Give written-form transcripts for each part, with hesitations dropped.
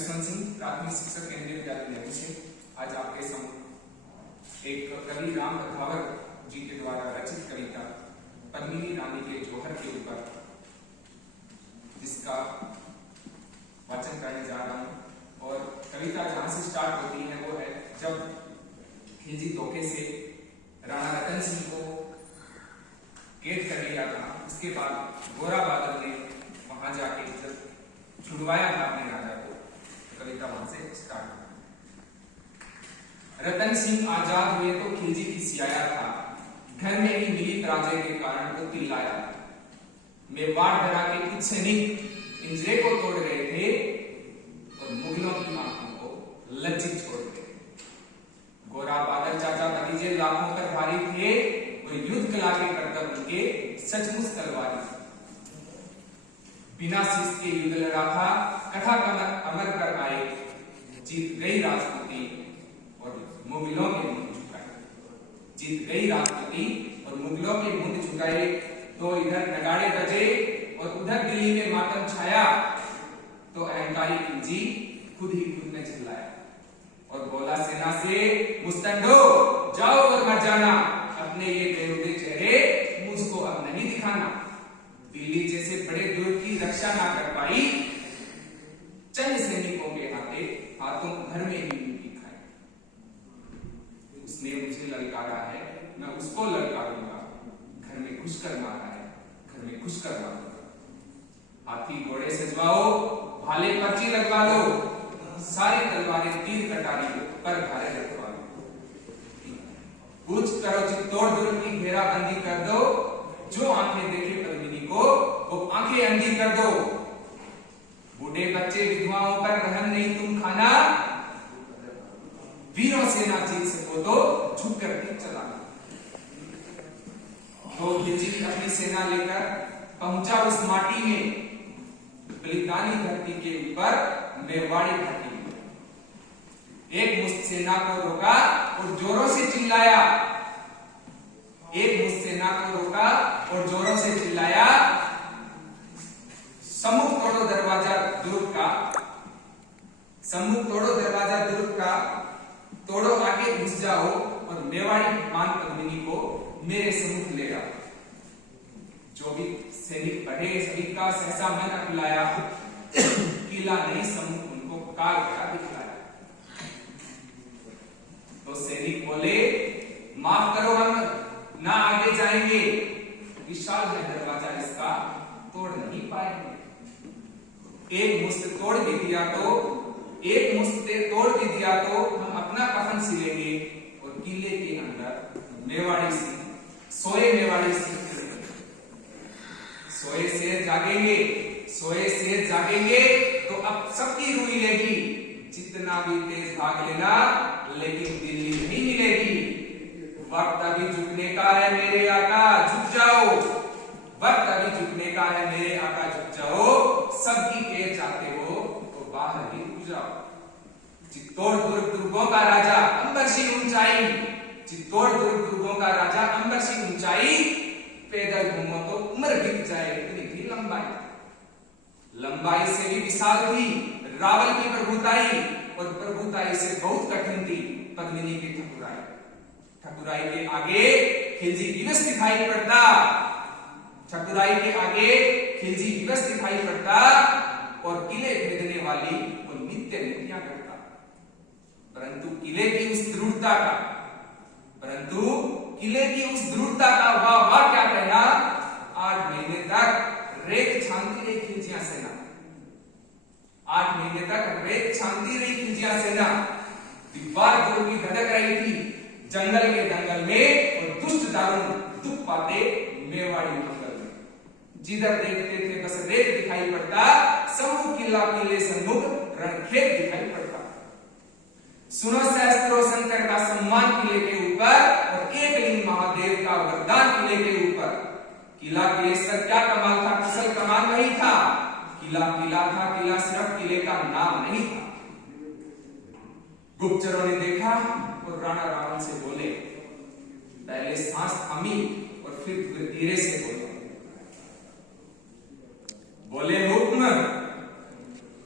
दुष्यंत सिंह, प्राथमिक शिक्षक केंद्रीय विद्यालय नेहरू से आज आपके सामने एक कवि राम रखावर जी के द्वारा रचित कविता पद्मिनी रानी के जौहर के ऊपर जिसका वाचन करने जा रहा हूं। और कविता जहां से स्टार्ट होती है वो है जब खिलजी धोखे से राणा रतन सिंह को कैद कर लिया था, उसके बाद गोरा बादल ने वहां जाके जब छुड़वाया था अपने राजा को, कविता वहां से स्टार्ट हुई। रतन सिंह आजाद हुए तो खिलजी खिसियाया था, घर में ही मिली पराजय के कारण वो चिल्लाया। मेवाड़ दरा के कुछ सैनिक पिंजरे को तोड़ गए थे और मुगलों की आंखों को लज्जित छोड़ गए। गोरा बादल चाचा भतीजे लाखों पर भारी थे और युद्ध कला के करतब उनके सचमुच तलवारी। बिना शीश के युद्ध लड़ा था, कथा अमर कर आए, जीत गई राजपूती और मुगलों के मुंह झुकाए। जीत गई राजपूती और मुगलों के मुंह झुकाए। तो इधर नगाड़े बजे और उधर दिल्ली में मातम छाया, तो अहंकारी खिलजी खुद ही खुद ने चिल्लाया और बोला सेना से, मुस्तंडो जाओ और मर जाना, अपने ये बेहुदे चेहरे मुझको अब नहीं दिखाना। दिल्ली जैसे बड़े दुर्ग की रक्षा ना कर पाई, चंद सैनिकों के हाथों घर में ही उनकी खाई। उसने मुझे ललकारा है, मैं उसको ललकारूंगा, घर में घुसकर मारा है, घर में घुसकर मारूंगा। हाथी घोड़े सजवाओ, भाले पर्ची लगवा लो, सारी तलवारें तीर कटारी पर घारे रखवा लो। कुछ करो चित्तौड़ दुर्ग की घेराबंदी कर दो, जो आंखें देखे पद्मिनी को वो आंखें अंधी कर दो। बूढ़े बच्चे विधवाओं पर रहम नहीं तुम खाना, वीरों से ना जीत सको तो झुक कर तीर चलाना। तो खिलजी अपनी सेना लेकर पहुंचा उस माटी में, बलिदानी धरती के ऊपर मेवाड़ी घाटी में। एक मुस्त सेना को रोका और जोरों से चिल्लाया, एक मुस्त सेना को रोका और जोरों से चिल्लाया, सम्मुख तोड़ो दरवाजा दुर्ग का, सम्मुख तोड़ो दरवाजा दुर्ग का, तोड़ो आगे घुस जाओ और मेवाड़ी मान पद्मिनी को मेरे सम्मुख ले आओ। जो भी सैनिक बढ़े सभी का सहसा मन अकुलाया, किला नहीं सम्मुख उनको काल का दिखलाया। तो सैनिक बोले, माफ करो हम ना आगे जाएंगे, विशाल है दरवाजा इसका, तोड़ नहीं पाएंगे। एक मुश्त तोड़ भी दिया तो, एक मुश्त तोड़ भी दिया तो हम अपना कफन सिलेंगे और किले के अंदर मेवाड़ी सिंह, सोए मेवाड़ी सिंह, सोए शेर जागेंगे, सोए शेर जागेंगे तो अब सबकी रूह लेगी। जितना भी तेज भाग लेना लेकिन दिल्ली नहीं मिलेगी। वक्त अभी झुकने का है मेरे आका, झुक जाओ, वक्त अभी झुकने का है मेरे आका, झुक जाओ। सबकी पैर चाहते हो तो बाहर ही रुक जाओ। चित्तौड़ दुर्ग दुर्गों का राजा अंबर सी ऊंचाई, चित्तौड़ दुर्ग दुर्गों का राजा अंबर सी ऊंचाई, पैदल घूमो तो उम्र बीत जाए इतनी थी लंबाई। लंबाई से भी विशाल थी रावल की प्रभुताई, और प्रभुताई से बहुत कठिन थी पद्मिनी की ठकुराई। ठकुराई के आगे खिलजी दिवस दिखाई पड़ता, ठकुराई के आगे खिलजी दिवस दिखाई पड़ता, और किले भेदने वाली वो नित्य नीतियां करता। परंतु किले की उस दृढ़ता का, परंतु किले की उस दृढ़ता का वाह क्या कहना। 8 महीने तक रेत छानती रही खिलजियां सेना, 8 महीने तक रेत छानती रही खिलजियां सेना। दीवार दुर्ग की धड़क रही थी जंगल के दंगल में, और दुष्ट दारुण दुख पाते मेवाड़ी मंगल में। जिधर देखते थे बस रेत दिखाई पड़ता, सम्मुख किला किले सम्मुख रणखेत दिखाई पड़ता। सुनो सहस्त्रों शंकर का सम्मान किले के ऊपर, और एकलिंग महादेव का वरदान किले के ऊपर। किला किलेश्वर क्या कमाल था, कुशल कमाल वही था। किला किला था, किला सिर्फ किले का नाम नहीं था। गुप्तचरों ने देखा और राणा रावण से बोले, पहले सांस थामी और फिर धीरे से बोले, हुक्म,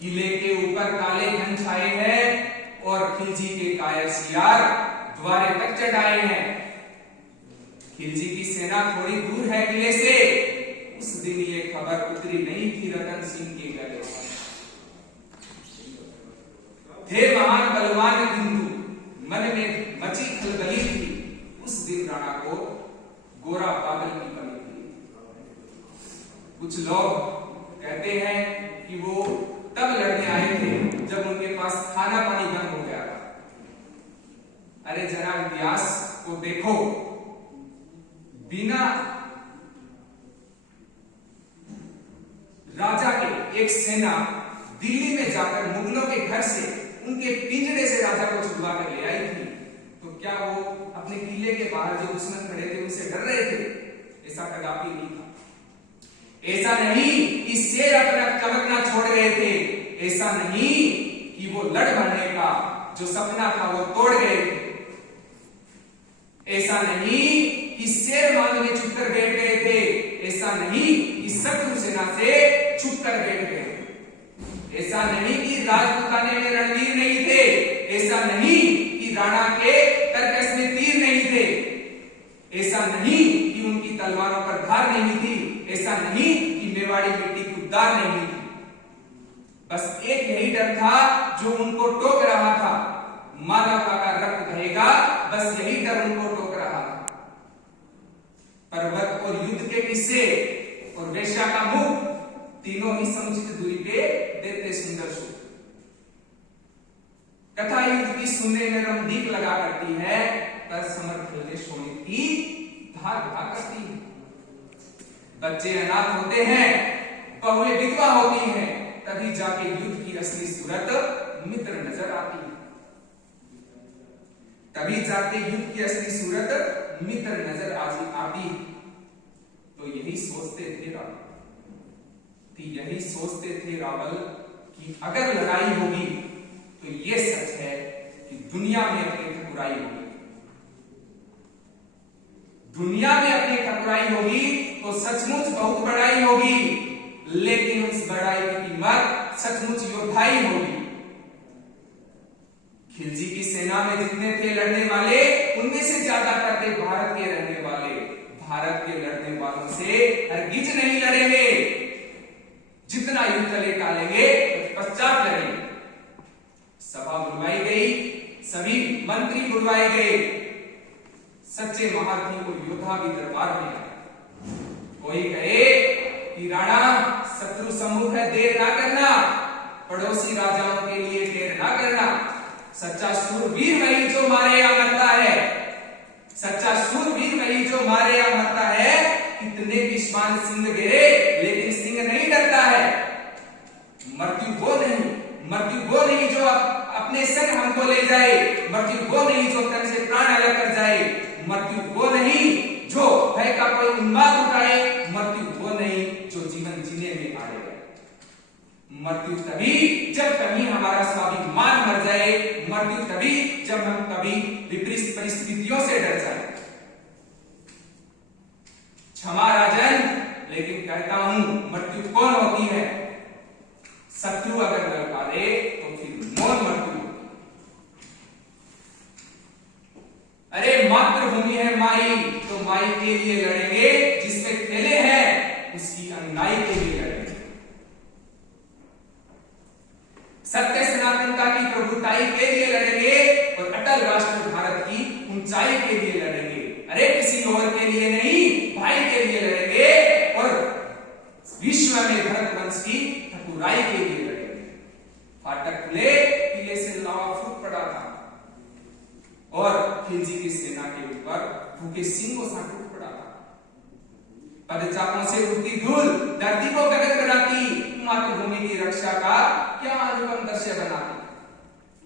किले के ऊपर काले द्वारे तक चढ़ाए हैं। खिलजी की सेना थोड़ी दूर है किले से। उस दिन ये खबर उतरी नहीं थी रतन सिंह के गले। थे महान बलवान किंतु मन में मची खलबली थी। उस दिन राणा को गोरा बादल की कमी थी। कुछ लोग कहते हैं कि वो तब लड़ने आए थे जब उनके पास खाना पानी बंद हो गया था। अरे जरा इतिहास को देखो, बिना राजा के एक सेना दिल्ली में जाकर मुगलों के घर से, उनके पिंजरे से राजा को छुड़वा कर ले आई थी। तो क्या वो अपने किले के बाहर जो दुश्मन खड़े थे उनसे डर रहे थे? ऐसा कदापि नहीं था। ऐसा नहीं कि शेर अपना कमकना छोड़ गए थे। ऐसा नहीं कि वो लड़ मरने का जो सपना था वो तोड़ गए थे। ऐसा नहीं कि शेर मान में छुपकर बैठ गए थे। ऐसा नहीं कि शत्रु सेना से छुपकर बैठ गए। ऐसा नहीं कि राजपूताने में रणवीर नहीं थे। ऐसा नहीं कि राणा के तरकस में तीर नहीं थे। ऐसा नहीं कि उनकी तलवारों पर धार नहीं थी। ऐसा नहीं कि मेवाड़ी मिट्टी खुददार नहीं थी। बस एक यही डर था जो उनको टोक रहा था, मानवता का रक्त बहेगा। बस यही डर उनको टोक रहा था। पर्वत और युद्ध के किस्से और वेश्या का मुख, तीनों ही समुचित दूरी पे देते सुंदर सुख। कथा युद्ध की सुनने में रमदीक लगा करती है, पर समर्थन शोणित की भाग भाग करती है। बच्चे अनाथ होते हैं, बहुएं विधवा होती हैं, तभी जाके युद्ध की असली सूरत मित्र नजर आती है। तभी जाके युद्ध की असली सूरत मित्र नजर आती है। तो यही सोचते थे रावल कि अगर लड़ाई होगी तो ये सच है कि दुनिया में अपनी ठकुराई होगी। दुनिया में अपनी ठकुराई होगी तो सचमुच बहुत बड़ाई होगी, लेकिन उस बड़ाई की कीमत सचमुच योद्धाई होगी। खिलजी की सेना में जितने थे लड़ने वाले, उनमें से ज्यादा करते भारत के रहने वाले। भारत के लड़ने वालों से हरगिज नहीं लड़ेंगे। जितना युद्ध ले टालेंगे पश्चात लड़ेंगे। सभा बुलवाई गई, सभी मंत्री बुलवाए गए। सच्चे महारथी को योद्धा भी दरबार में आए। कोई कहे कि राणा शत्रु सम्मुख है, देर ना करना, पड़ोसी राजाओं के लिए देर ना करना। सच्चा शूरवीर वही जो मारे या मरता है। सच्चा शूरवीर वही जो मारे या मरता है। कितने विश्वान सिंह गिरे, लेकिन सिंह नहीं डरता है। मृत्यु वो नहीं जो अपने संग हमको ले जाए। मृत्यु वो नहीं जो तन से प्राण अलग कर जाए। मृत्यु वो नहीं जो भय का कोई उन्माद उठाए। मृत्यु वो नहीं जो जीवन जीने में आड़ेगा। मृत्यु तभी जब कहीं हमारा स्वाभिमान मर जाए। मृत्यु तभी जब हम कभी विपरीत परिस्थितियों से डर जाए। क्षमा राजन, लेकिन कहता हूं मृत्यु कौन होती है? शत्रु अगर ललकारे तो फिर मौन मृत्यु। अरे मातृभूमि है माई, तो माई के लिए लड़ेंगे। जिसमें खेले हैं उसकी अनुनाई के लिए लड़ेंगे। सत्य सनातनता की प्रभुताई के लिए लड़ेंगे और अटल राष्ट्र भारत की ऊंचाई के लिए लड़ेंगे। अरे किसी और के लिए नहीं, भाई के लिए लड़ेंगे और विश्व में भरत वंश की ठकुराई के लिए लड़ेंगे। फाटक खुले, किले से लावा फूट पड़ा था और खिलजी की सेना के ऊपर भूखे सिंहों सा टूट पड़ा था। पदचापों से उड़ती धूल धरती को गगन बनाती। मातृभूमि की रक्षा का क्या अनुपम दृश्य बनाती।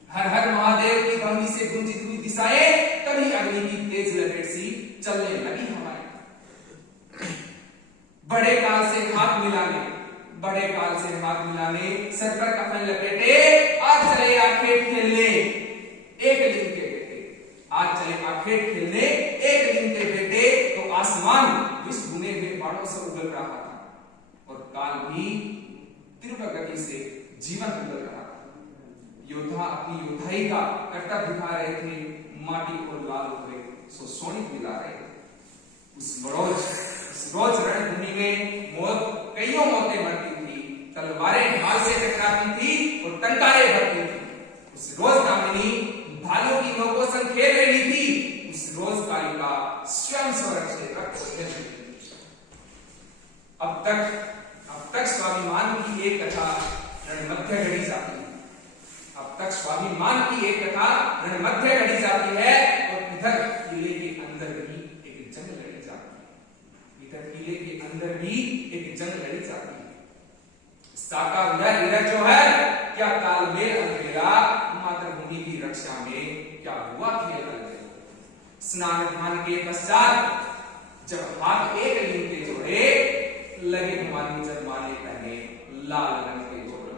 हर हर महादेव की ध्वनि से गूंजित हुई दिशाएं, तभी अग्नि की तेज लपेट सी चलने लगी हवाएं। बड़े काल से हाथ मिलाने, सर पर कफन लपेटे, आज चले आखेट खेलने एक लिंग के बेटे। आज चले आखेट खेलने एक लिंग के बेटे। तो आसमान विष भुने हुए बाणों से उगल रहा था और काल भी तीव्र गति से जीवन उगल रहा था। योद्धा अपनी योद्धाई का कर्तव्य दिखा रहे थे। माटी को लाल हुए सो सोनित मिला रहे। उस रोज रणभूमि में मौत कईयों मौतें मरती थी, तलवारें ढाल से टकराती थी और टंकारे भरती थी। उस रोज दामिनी भालों की नोकों संग खेल रही थी। उस रोज कालिका स्वयं स्वरक्षित अब तक स्वाभिमान की एक कथा रणमध्य घड़ी जाती है। अब तक स्वाभिमान की एक कथा रणमध्य घड़ी जाती है और इधर किले के अंदर भी एक जंग लड़ी जाती है। इधर किले के अंदर भी एक जंग लड़ी जाती है। साका इधर जो है क्या तालमेल अलबेला, मातृभूमि की रक्षा में क्या हुआ खेल अलबेला। स्नान ध्यान के पश्चात जब हाथ एक लीन के जोड़े, लगे हुमायूं जब माले पहने लाल रंग के जोड़ो।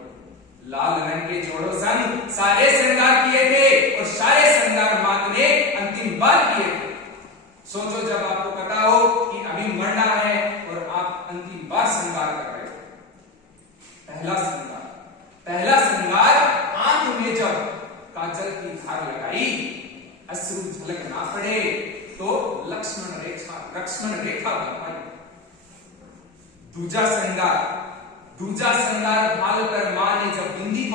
लाल रंग के जोड़ो संग सारे श्रृंगार किए थे और सारे श्रृंगार मात ने अंतिम बार किए थे। सोचो जब आपको पता हो कि अभी मरना है और आप अंतिम बार श्रृंगार कर रहे हो। पहला श्रृंगार आंख में जब काजल की धार लगाई, अश्रु झलक ना पड़े तो लक्ष्मण रेखा बन पाई। दूजा श्रृंगार भाल कर मां ने जब बिंदी को